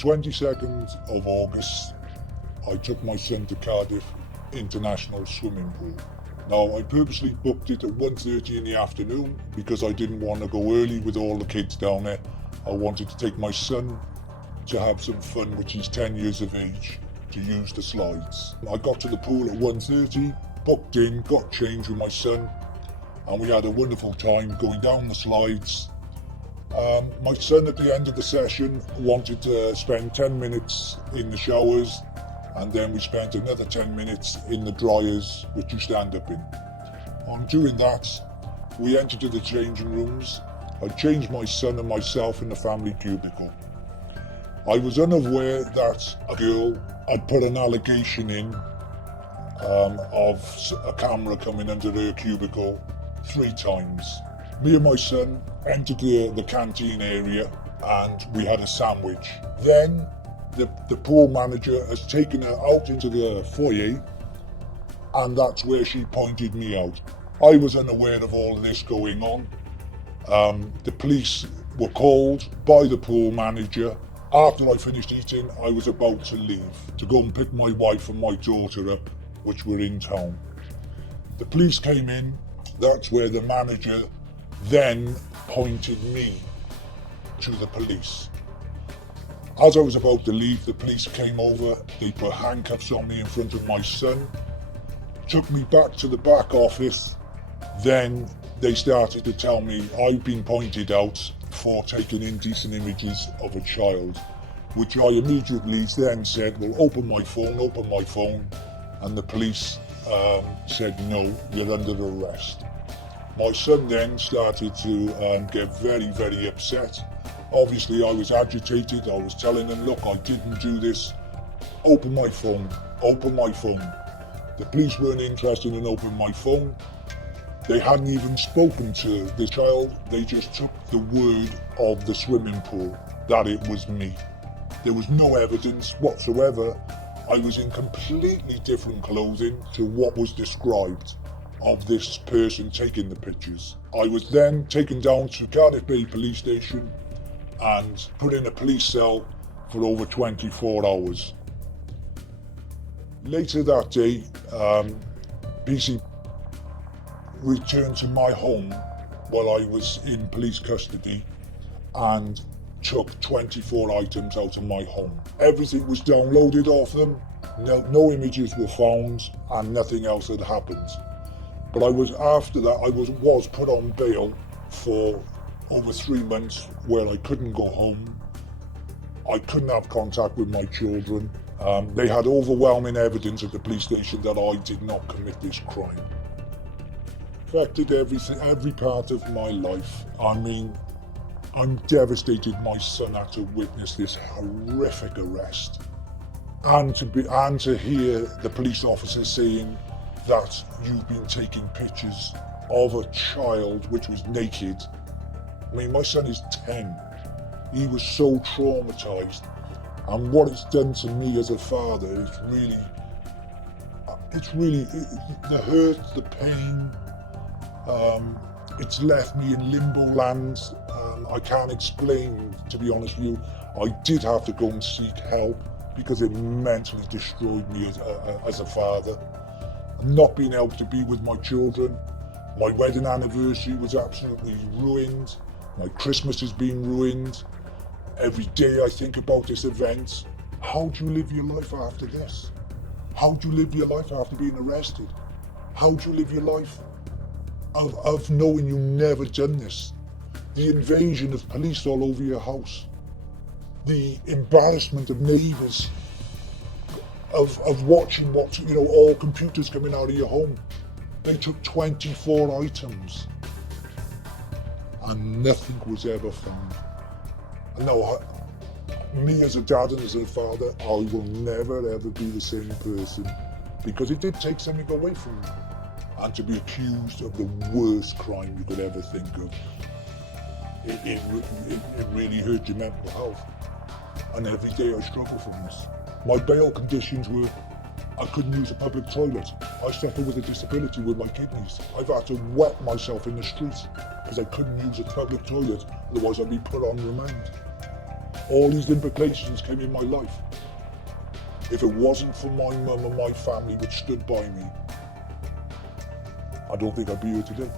22nd of August, I took my son to Cardiff International Swimming Pool. Now, I purposely booked it at 1:30 in the afternoon because I didn't want to go early with all the kids down there. I wanted to take my son to have some fun, which he's 10 years of age, to use the slides. I got to the pool at 1:30, booked in, got changed with my son, and we had a wonderful time going down the slides. My son at the end of the session wanted to spend 10 minutes in the showers, and then we spent another 10 minutes in the dryers, which you stand up in. On doing that, we entered the changing rooms. I changed my son and myself in the family cubicle. I was unaware that a girl had put an allegation in of a camera coming under her cubicle 3 times. Me and my son entered the canteen area and we had a sandwich. Then the pool manager has taken her out into the foyer, and that's where she pointed me out. I was unaware of all of this going on. The police were called by the pool manager. After I finished eating, I was about to leave to go and pick my wife and my daughter up, which were in town. The police came in. That's where the manager then pointed me to the police. As I was about to leave, the police came over. They put handcuffs on me in front of my son, took me back to the back office. Then they started to tell me I've been pointed out for taking indecent images of a child, which I immediately then said, well, open my phone. And the police said, no, you're under arrest. My son then started to get very, very upset. Obviously, I was agitated. I was telling him, look, I didn't do this. Open my phone. The police weren't interested in opening my phone. They hadn't even spoken to the child. They just took the word of the swimming pool that it was me. There was no evidence whatsoever. I was in completely different clothing to what was described of this person taking the pictures. I was then taken down to Cardiff Bay Police Station and put in a police cell for over 24 hours. Later that day, PC returned to my home while I was in police custody and took 24 items out of my home. Everything was downloaded off them, no images were found, and nothing else had happened. But after that, I was put on bail for over 3 months where I couldn't go home. I couldn't have contact with my children. They had overwhelming evidence at the police station that I did not commit this crime. Affected every part of my life. I mean, I'm devastated my son had to witness this horrific arrest. And to hear the police officer saying that you've been taking pictures of a child which was naked. I mean, my son is 10. He was so traumatized. And what it's done to me as a father is really the hurt, the pain. It's left me in limbo land. I can't explain, to be honest with you. I did have to go and seek help because it mentally destroyed me as a father. Not being able to be with my children. My wedding anniversary was absolutely ruined. My Christmas has been ruined. Every day I think about this event. How do you live your life after this? How do you live your life after being arrested? How do you live your life of knowing you've never done this? The invasion of police all over your house. The embarrassment of neighbours. Of watching all computers coming out of your home. They took 24 items and nothing was ever found. No, me as a dad and as a father, I will never ever be the same person because it did take something away from me. And to be accused of the worst crime you could ever think of, it really hurt your mental health. And every day I struggle from this. My bail conditions were I couldn't use a public toilet. I suffer with a disability with my kidneys. I've had to wet myself in the street because I couldn't use a public toilet, otherwise I'd be put on remand. all these implications came in my life. If it wasn't for my mum and my family which stood by me, I don't think I'd be here today.